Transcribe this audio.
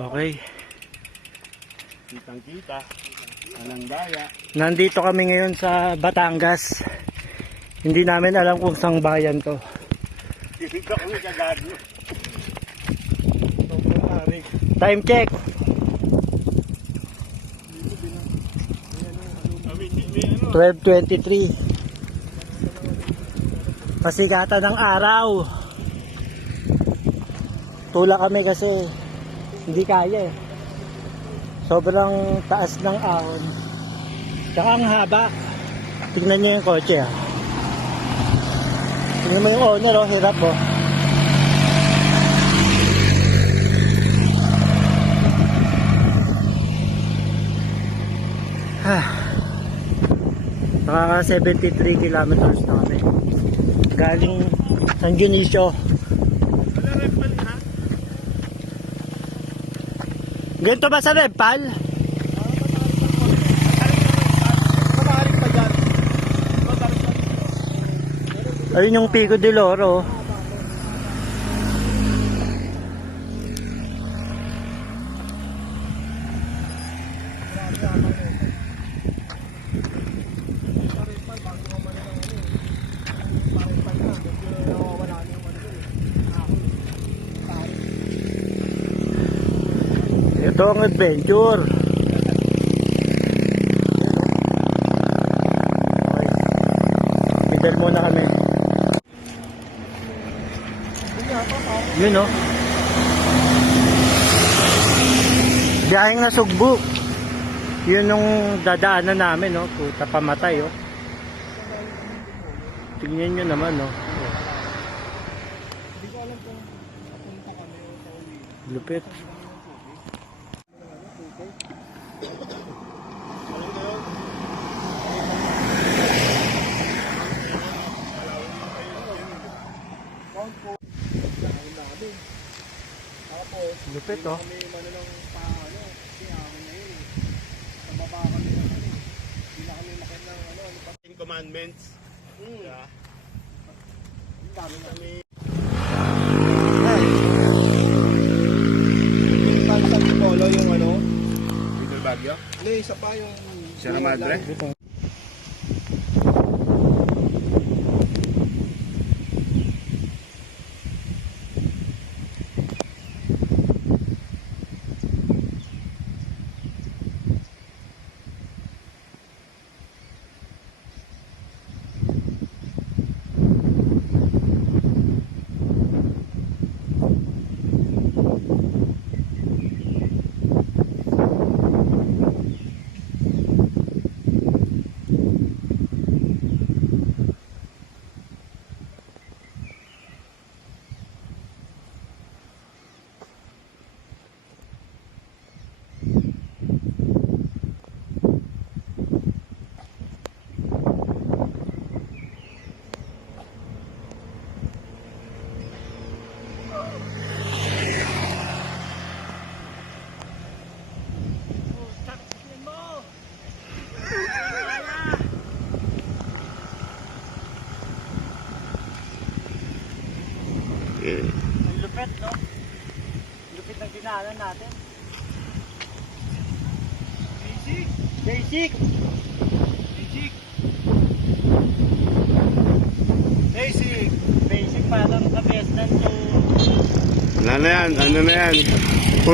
Okay. Kitang-kita. Anang daya. Nandito kami ngayon sa Batangas. Hindi namin alam kung saang bayan to. Dito kami kagado. Time check. 12:23. Pasigatan ng araw. Tula kami kasi hindi kaya eh. Sobrang taas ng ahon. Tsaka ang haba. Tingnan niyo yung kotse ah. Tingnan mo yung owner oh, hirap oh. Nakaka 73 kilometers na kami. Galing San Dionisio. Ganito ba sa Repal? Ayun yung Pico de Loro. Ito ang adventure. Okay. Bidal muna kami. Yun o. Biyaheng na Sugbo. Yun yung dadaanan namin o. Puta pamatay o. Tingnan nyo naman o. Lupit. Lupit oh. Commandments. Yeah. Polo yung ano? Little Baguio. Hindi, isa pa yung Sierra Madre. Ang lupit no? Lupit ng dinaanan natin. Basic! Basic! Basic! Basic! Basic parang kapiestan to... Ano na yan? Ano na yan?